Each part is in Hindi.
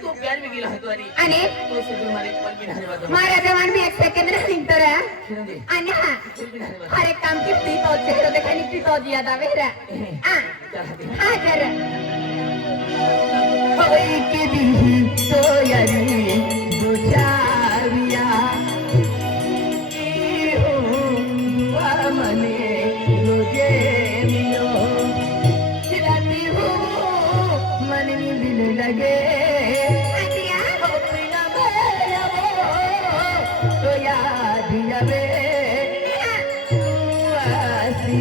तू प्यार में गिला है तुम्हारी आणि तो से तुम्हारे पल भी ढारे बात मारा जवान मी 1 सेकंड निंतर किरण दे आणि हा पल भी ढारे बात हर एक काम की प्रीत और चेहरे देखने की तो दिया दावे रे हां कर होई के दी तो यारी बुझाविया की हो मने रोजे मिलो राती हो मन में दिल लगे आदिया हो बिना मेरा वो तो याद आवे आसी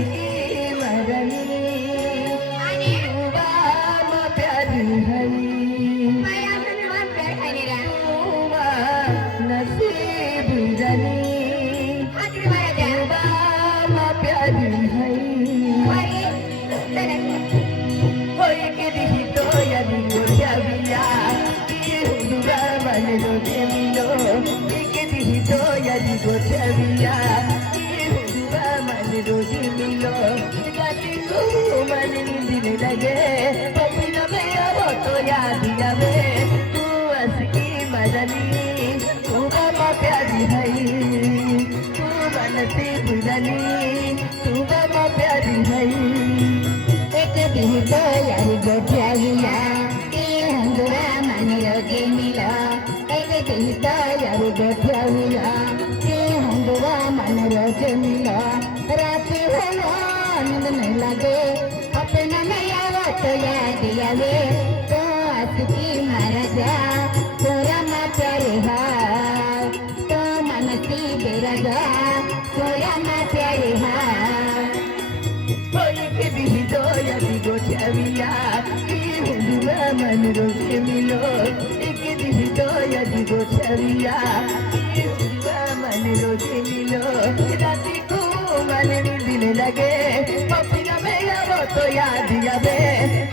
मरनी आणि बाम प्यारी हनी माया मन पे खाने रे नसीब जनी आदिर मारा जा बाम प्यारी हनी मारी चले होई के दी तो यारी गोजाविया की हुआ मन रोजे मिलो के दी तो यारी गोजाविया की हुआ मन रोजे मिलो राती को मन नींद लगे पपीना में वो तो याद आवे तू असकी मदनी तू बाबा प्यारी है तू बनती बुदनी तू बाबा प्यारी है एक दिन तो यार गोठिया के हंगरा मन रोजे मिला एक दिन तो यार गोठिया के हंगरा मन रोजे मिला रात हो नींद नहीं लगे अपना नया वो तो याद आवे तो असकी मारा जा तोरा मा प्यारे हा तो मनसी बेरा जा तोरा मा प्यारे हा होई के दी तो यारी गोजाविया की हुआ मन रोजे मिलो एक दी तो यारी गोजाविया की हुआ मन रोजे मिलो राती को मन नींद लगे पपीना में वो तो याद आवे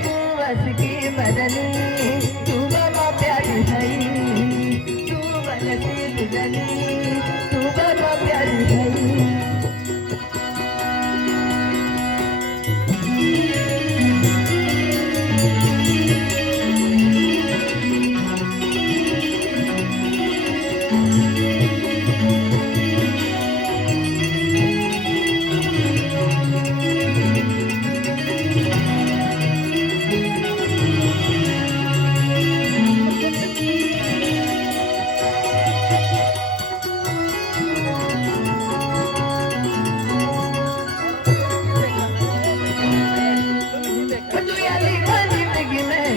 तू असकी मदनी तू बाबा प्यारी है तू बनती बुदनी तू बाबा प्यारी है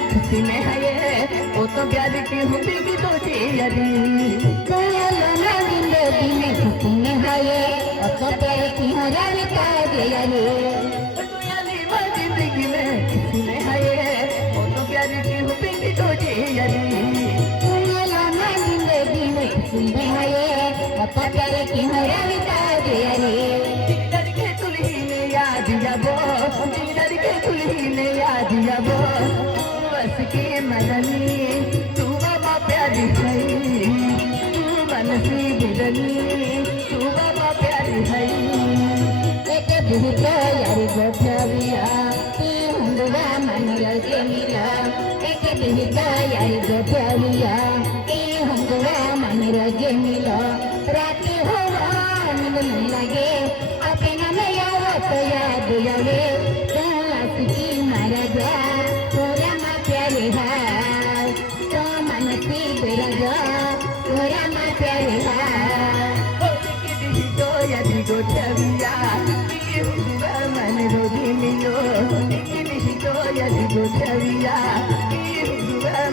खुशी में है ये वो तो प्यार की हुई भी तो यारी कोयलो जिंदगी में खुशी में है ये तो प्यार की हो जाने का दिया रे जिंदगी में खुशी में है ये वो तो प्यार की हुई भी तो यारी कोयलो जिंदगी में खुशी में है ये तो प्यार की हो जाने का दिया रे दिलर के दुल्हन याद जाबो दिलर के दुल्हन याद जाबो की मदनी तू बाबा प्यारी है तू मनसी बुदनी तू बाबा प्यारी है एक दिन तो यार गोठिया के हंगरा मन रोजे मिला एक दिन तो यार गोठिया के हंगरा मन रोजे मिला रात हो नींद नहीं लगे अपना नया वो तो याद आवे तो असकी मारा जा तोरा मा प्यारे हा तो मनसी बेरा जा तोरा मा प्यारे हा तो यदि गोठविया मन रोजी मिलो तो यदि गोठविया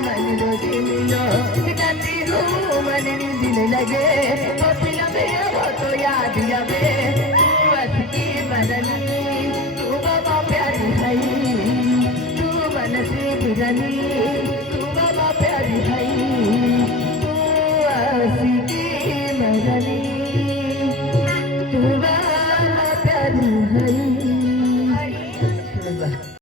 मन रोजी मिलो मन नींद लगे पपीना में वो तो याद आवे